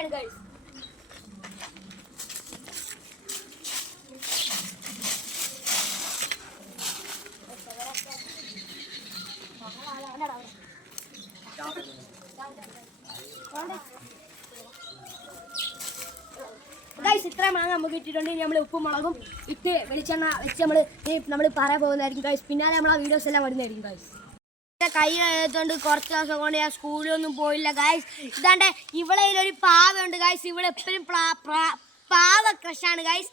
ആണ് guys guys ഇത്രയും മാങ്ങ നമുക്ക് ഇട്ടിട്ടുണ്ട് ഇനി നമ്മൾ ഉപ്പും മുളകും ഇട്ട് വെളിച്ചെണ്ണ വെച്ച് നമ്മൾ നമ്മൾ പറയാൻ പോകുന്നതായിരിക്കും ഗൈസ് പിന്നാലെ നമ്മൾ ആ വീഡിയോസ് എല്ലാം വരുന്നതായിരിക്കും ഗൈസ് കൈ കഴിച്ചുകൊണ്ട് കുറച്ച് ദിവസം കൊണ്ട് ഞാൻ സ്കൂളിലൊന്നും പോയില്ല. ഗായ്സ് ഇതാണ്ട് ഇവിടെ ഒരു പാവയുണ്ട്. ഗായ്സ് ഇവിടെ എപ്പോഴും പാവ ക്രഷാണ് ഗൈസ്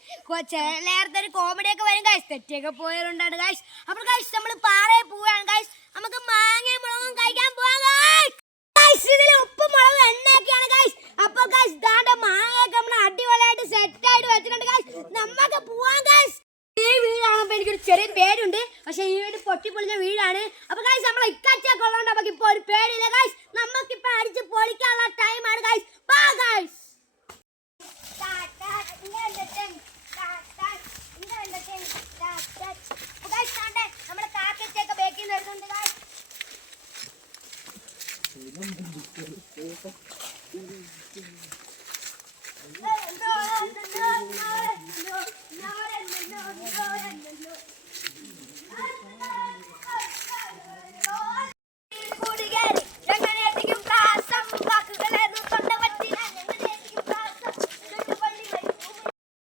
നേരത്തെ ഒരു കോമഡി ഒക്കെ വരും. ഗൈസ് തെറ്റിയൊക്കെ പോയവരുണ്ടാണ്. ഗൈസ് അപ്പോൾ ഗൈസ് നമ്മൾ പാറയിൽ പോവുകയാണ്. ഗൈസ് നമുക്ക് മാങ്ങയും മുളകും കഴിക്കാൻ പോവാം ഗായ്സ് ഇതിൽ ഉപ്പും മുളകും എണ്ണയൊക്കെയാണ് ഗൈസ് അപ്പോൾ ഗൈസ് ഇതാണ്ട് മാങ്ങയൊക്കെ നമ്മൾ അടിപൊളിയായിട്ട് സെറ്റായിട്ട് വെച്ചിട്ടുണ്ട് ഗൈസ് നമുക്ക് പോവാം ഗൈസ് ഈ വീടാകുമ്പോൾ എനിക്കൊരു ചെറിയ പേരുണ്ട് പക്ഷെ ഈ വീട് പൊട്ടിപ്പൊളിഞ്ഞ വീടാണ്. അപ്പൊ ഗൈസ് നമ്മൾ ഇക്കാച്ചൊക്കെ ഉള്ളതുകൊണ്ട് നമുക്ക് ഇപ്പൊ ഒരു പേടിയില്ല. ഗൈസ് നമുക്ക് ഇപ്പൊ അടിച്ച് പൊളിക്കാനുള്ള ടൈമാണ് ഗൈസ് ബാ ഗൈസ് നമ്മുടെ കാക്കച്ചൊക്കെ ബേക്കിൽ വരുന്നുണ്ട് ഗൈസ്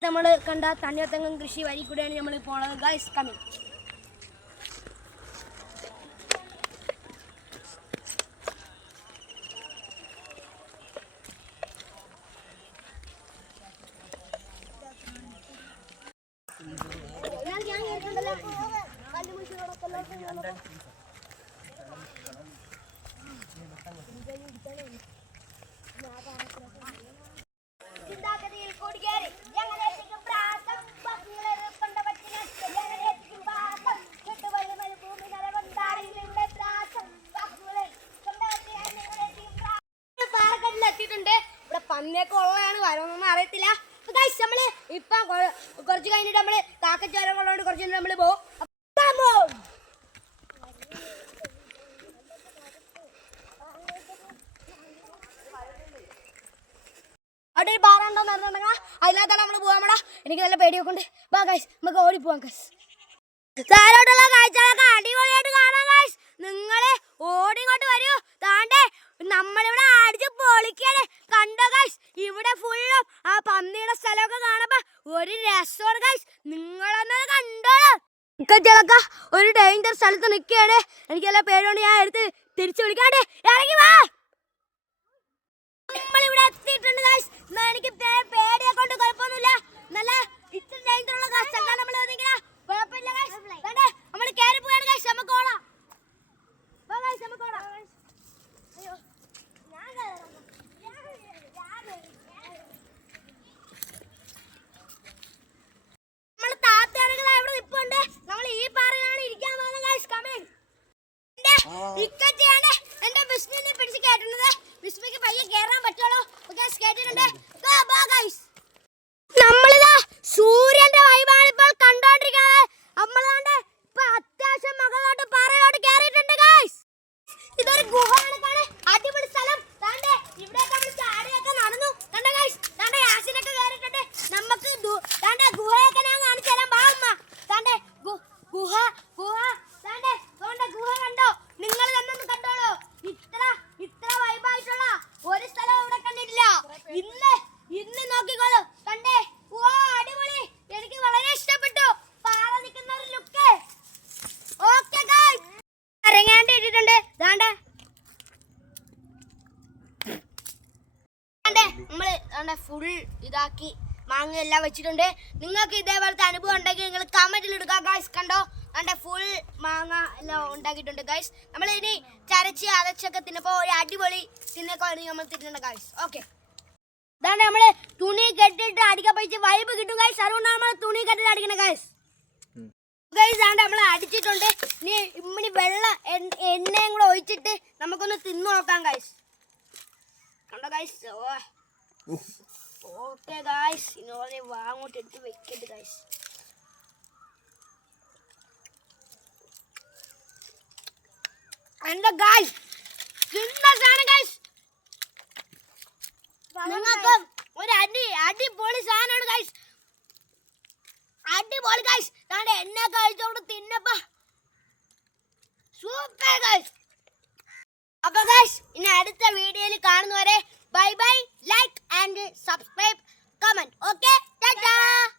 നമ്മൾ കണ്ട തണ്ണിയത്തങ്ങം കൃഷി വരി കൂടെയാണ് നമ്മൾ പോണത്. ഗൈസ് കമ്മിങ് അറിയത്തില്ല അപ്പൊ ഗൈസ് നമ്മൾ ഇപ്പൊ കുറച്ച് കഴിഞ്ഞിട്ട് നമ്മൾ കാക്കച്ചോരം ഉള്ളതുകൊണ്ട് കുറച്ച് കഴിഞ്ഞിട്ട് നമ്മൾ പോകും. അവിടെ ഒരു ബാർ ഉണ്ടോ നടന്നുണ്ടെങ്കിൽ അതിനകത്താണ് നമ്മൾ പോകാൻ എനിക്ക് നല്ല പേടിയൊക്കെ ഉണ്ട്. ബാ ഗൈസ് നമുക്ക് ഓടി പോവാം ഗൈസ് താരോട്ടുള്ള കാഴ്ചകളൊക്കെ അടിപൊളിയായിട്ട് കാണാം ഗൈസ് നിങ്ങൾ ഓടി ഇങ്ങോട്ട് വരൂ താണ്ടേ നമ്മളിവിടെ അടിച്ച് പൊളിക്കാണ് കണ്ടോ ഗൈസ് ഇവിടെ ഫുള്ളും ആ പന്നിയുടെ സ്ഥലമൊക്കെ കാണുമ്പോ ഒരു രസമാണ് ഗൈസ് നിങ്ങളൊന്നത് കണ്ടോളൂ. ചിലക്ക ഒരു ഡേഞ്ചർ സ്ഥലത്ത് നിൽക്കുകയാണ്. എനിക്കെല്ലാം പേടിയോണ്ട് ഞാൻ എടുത്ത് തിരിച്ചു വിളിക്കാണ്ട് ഇറങ്ങി വാ. നമ്മളിവിടെ എത്തിയിട്ടുണ്ട് ഗൈസ് എനിക്ക് പേ- പേടിയെ കൊണ്ട് കുഴപ്പമൊന്നുമില്ല നല്ല ഇച്ചിരി ഡേഞ്ചറുള്ള സ്ഥലത്താണ് നമ്മൾ വന്നിരിക്കുന്നത് കുഴപ്പമില്ല ഗൈസ് വേണ്ടേ നമ്മൾ കയറി പോയാണ് ഗൈസ് നമുക്ക് ഓടാം വാ ഗൈസ് നമുക്ക് ഓടാം അയ്യോ ഞാൻ കയറാം. ഞാൻ കയറി, ഞാൻ കയറി, ഞാൻ കയറി. നമ്മൾ താത്തയാണെങ്കിൽ ഇവിടെ നിപ്പുണ്ട് നമ്മൾ ഈ പാറയിലാണ് ഇരിക്കാൻ പോകുന്നത് ഗൈസ് കമ്മിങ് എന്റെ ഇക്കച്ചയാണ്. എന്റെ വിഷ്ണുവിനെ പിടിച്ച് കേട്ടുന്നത് വിഷ്ണുക്ക് പയ്യെ കേറാൻ പറ്റുള്ളൂ കേട്ടിട്ടുണ്ട് Go, go, guys. നമ്മളിതാ സൂര്യന്റെ വൈബാണ് ഇപ്പോൾ കണ്ടോണ്ടിരിക്കുന്നത് നമ്മളാണ്ട് ഇപ്പൊ അത്യാവശ്യം മുകളിലോട്ട് പാറയിലോട്ട് കേറിയിട്ടുണ്ട് ഗൈസ് ഇതൊരു ഗുഹയാണ് കാണേ അടിപൊളി സ്ഥലം താണ്ടേ ഇവിടെ നമ്മൾ ചാടിയൊക്കെ നടന്നു കണ്ടേ ഗൈസ് താണ്ടേ ആസിനൊക്കെ കേറിയിട്ടുണ്ട് നമുക്ക് ദു- താണ്ടേ ഗുഹയൊക്കെ ഞാൻ കാണിച്ചു തരാൻ പാമ്മ താണ്ടേ ഗു- ഗുഹ ഗുഹ താണ്ടേ താണ്ടേ ഗുഹ കണ്ടോ നിങ്ങൾ തന്നെ ഒന്ന് കണ്ടോളൂ ഇത്ര ഇത്ര വൈബായിട്ടുള്ള ഒരു സ്ഥലം ഇവിടെ കണ്ടിട്ടില്ല ഇന്ന് ഇന്ന് നോക്കിക്കോളൂ കണ്ടേ വാ അടിപൊളി എനിക്ക് വളരെ ഇഷ്ടപ്പെട്ടു പാറ നിൽക്കുന്ന ഒരു ലുക്ക് ഓക്കെ ഗൈസ് ഇറങ്ങാണ്ട് ഇട്ടിട്ടുണ്ട് ദാണ്ടേ ദാണ്ടേ നമ്മൾ ദാണ്ടേ ഫുൾ ഇതാക്കി. മാങ്ങ എല്ലാം വെച്ചിട്ടുണ്ട്. നിങ്ങൾക്ക് ഇതേപോലത്തെ അനുഭവം ഉണ്ടെങ്കിൽ നിങ്ങൾ കമന്റിൽ ഇടുക ഗൈസ് കണ്ടോ? നമ്മുടെ ഫുൾ മാങ്ങ എല്ലാം ഉണ്ടാക്കിയിട്ടുണ്ട് ഗൈസ് നമ്മൾ ഇനി ചരച്ച് അരച്ചൊക്കെ തിന്നപ്പോ ഒരു അടിപൊളി തിന്നൊക്കെ നമ്മൾ തിന്നുണ്ട് ഗൈസ് ഓക്കെ ഇതാണ് നമ്മൾ തുണി കെട്ടിട്ട് അടിക്കാൻ പൈസ വൈബ് കിട്ടും ഗൈസ് അതുകൊണ്ടാണ് നമ്മൾ തുണി കെട്ടിട്ട് അടിക്കണേ ഗൈസ് ഗൈസ് ആണ് നമ്മൾ അടിച്ചിട്ടുണ്ട്. ഇനി ഇമ്മിനി വെള്ളം എണ്ണ- എണ്ണയും കൂടെ ഒഴിച്ചിട്ട് നമുക്കൊന്ന് തിന്നു നോക്കാം ഗൈസ് കണ്ടോ ഗൈസ് ഓക്കെ ഇന്ന് പറഞ്ഞ വാങ്ങോട്ട് എടുത്ത് വെക്കരുത് ഗായ്സ് എന്താ ഗായ്സ് ഒരു അടി അടിപൊളി അടിപൊളി എന്നെ സൂപ്പർ അപ്പൊ ഗൈസ് ഇനി അടുത്ത വീഡിയോയിൽ കാണുന്നവരെ Bye bye. Like and subscribe. Comment. Okay. Ta-ta.